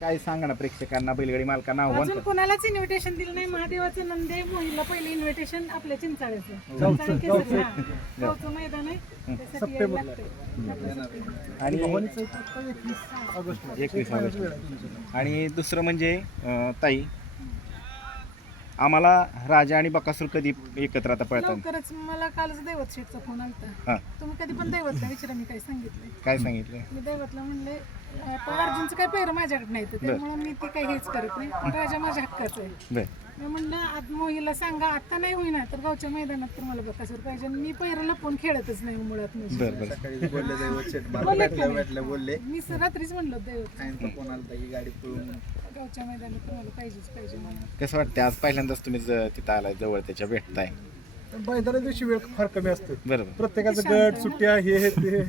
काय सांगा ना प्रेक्षकांना बैलगाडी मालकांना आव्हान अजून. कोणालाच इन्व्हिटेशन दिलं नाही. महादेवाचं नंदे मोहिला पहिले इन्व्हिटेशन आपल्या चिंचाळ्याचं. चिंचाळे केसरी, हा. गावचं मैदान आहे. त्यासाठी यायला लागतंय. आणि एकवीस ऑगस्ट. आणि दुसरं म्हणजे अं, ताई आम्हाला राजा आणि बकासूर कधी एकत्र आता पळतात लवकरच. मला कालच दैवत शेठचा फोन आलता. हा. तुम्ही कधी पण दैवतला विचारा मी काय सांगितलंय. काय सांगितलं मी दैवतला म्हणले अर्जुनचं काय पैर माझ्याकडे नाही तर त्यामुळे मी ती काही हेच करत नाही. पण राजा माझ्या हक्काचा आहे. बर. मी म्हणलं आज मोहिला सांगा आता नाही होईना तर गावच्या मैदानात तर मला बकासूर पाहिजे. आणि मी पैर लपून खेळतच नाही मुळात म्हणजे. बर बर. सकाळी बोलले की? मी स- रात्रीच म्हणलं दैवत. फोन आलता की गाडी पळून गावच्या मैदानात तर मला पाहिजेच पाहिजे म्हणून कसं वाटतं आज पहिल्यांदाच तुम्ही ज- तिथं आलाय जवळ त्याच्या भेटताय. मैदाना दिवशी वेळ फार कमी असतो बरोबर. प्रत्येकाचं गट सुट्ट्या हे हे ते.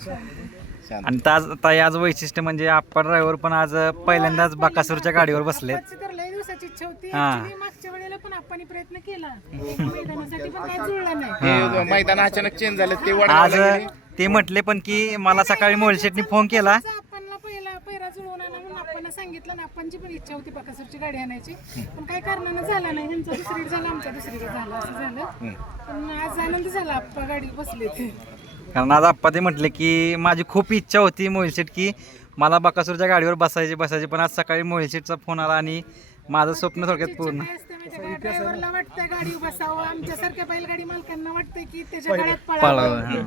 शांत. आणि ताज ताई आज वैशिष्ट्य म्हणजे आप्पा ड्रायव्हर पण आज पहिल्यांदाच बकासूरच्या गाडीवर बसलेत. आपाची तर लय दिवसाची इच्छा होती. हा. Actually मागच्या वेळेला पण आपण प्रयत्न केला. मैदानासाठी पण काय जुळला नाही. हे मैदान अचानक चेंज झालं ते आज. ते म्हटले पण की मला सकाळी मोलशेटनी फोन केला आपणला पहिला पैरा जुळवून आणा म्हणून आपण सांगितलं ना आपणची पण इच्छा होती बकासूरची गाडी आणायची. पण काय कारणानं झाला नाही. ह्यांचा दुसरीकडे झाला आमचा दुसरीकडे झाला असं झालं. पण आज आनंद झाला आप्पा गाडी बसले ते. कारण आज आप्पा ते म्हटले की माझी खूप इच्छा होती मोहिलशेट की मला बकासूरच्या गाडीवर बसायचे बसायचे. पण आज सकाळी मोहिलशेटचा फोन आला आणि माझं स्वप्न थोडक्यात पूर्ण. काय असतं माहिती का? ड्रायव्हरला वाटतं गाडी बसावं. आमच्यासारख्या बैलगाडी मालकांना वाटतं की त्याच्या गाड्यात पळावं. पळावं हां.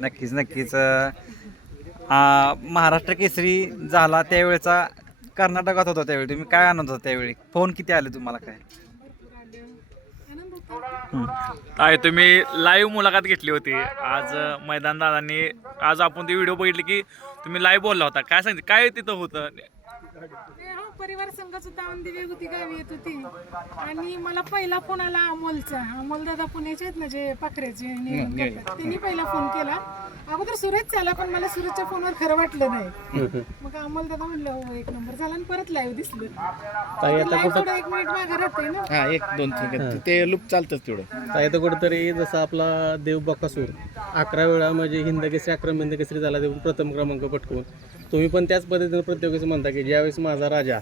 नक्कीच नक्कीच. अं, आ, महाराष्ट्र केसरी झाला त्यावेळेचा कर्नाटकात होता त्यावेळी. तुम्ही काय आणत होता त्यावेळी? फोन किती आले तुम्हाला काय? आहे तुम्ही लाईव्ह मुलाखत घेतली होती. आज मैदान दादांनी आज आपण ती व्हिडिओ बघितली की तुम्ही लाईव्ह बोलला होता. काय सांगते काय तिथं होतं? परिवार संघच होता अंदिवे होती गावी येत होती. आणि मला पहिला फोन आला अमोलचा. अमोल दादा पुण्याचे आहेत ना जे करतात. त्यांनी पहिला फोन केला. अगोदर सुरेश झाला पण मला सुरेशच्या फोनवर खरं वाटलं नाही. मग अमोल दादा म्हणलं हो एक नंबर झाला. आणि परत लाईव्ह दिसलं. लाईव्ह थोडं एक मिनिट मागे राहते ना. हा एक दोन तीन ते लूप चालतंच तेवढं. काय तर कुठेतरी जसा आपला देव बकासूर अकरा वेळा म्हणजे हिंदकेसरी अकरा हिंदकेसरी झाला देऊन प्रथम क्रमांक पटकवून. तुम्ही पण त्याच पद्धतीने प्रत्येक म्हणता की ज्यावेळेस माझा राजा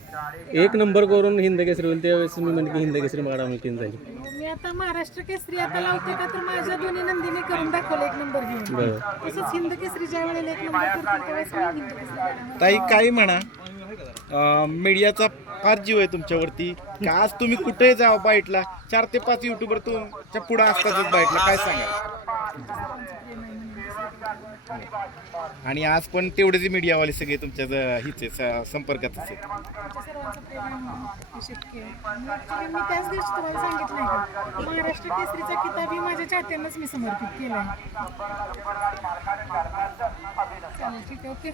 एक नंबर करून हिंदकेसरी होईल त्यावेळेस मी म्हणते की हिंदकेसरी माडा तीन झाली मी आता महाराष्ट्र केसरी आता लावते का तर माझ्या दोन्ही नंदीने करून दाखवलं एक नंबर घेऊन. तसंच हिंद केसरी ज्या वेळेला एक नंबर करतील त्यावेळेस मी हिंद केसरी ताई काही म्हणा. अं, मीडियाचा फार जीव आहे तुमच्यावरती. का आज तुम्ही कुठेही जावा बाईटला? चार ते पाच युट्यूबर तुमच्यापुढे असतातच बाईटला. काय सांगा आणि आज पण तेवढेच मीडियावाले सगळे तुमच्या ज- हिचे स- संपर्कातच आहेत. आमच्या सर्वांचं प्रेम आहे शक्य आहे. आणि actually मी त्याच दिवशी तुम्हाला सांगितलं का? महाराष्ट्र केसरीचा किताबही माझ्या चाहत्यांनाच मी समर्पित केलाय. चालेल ठीक आहे ओके.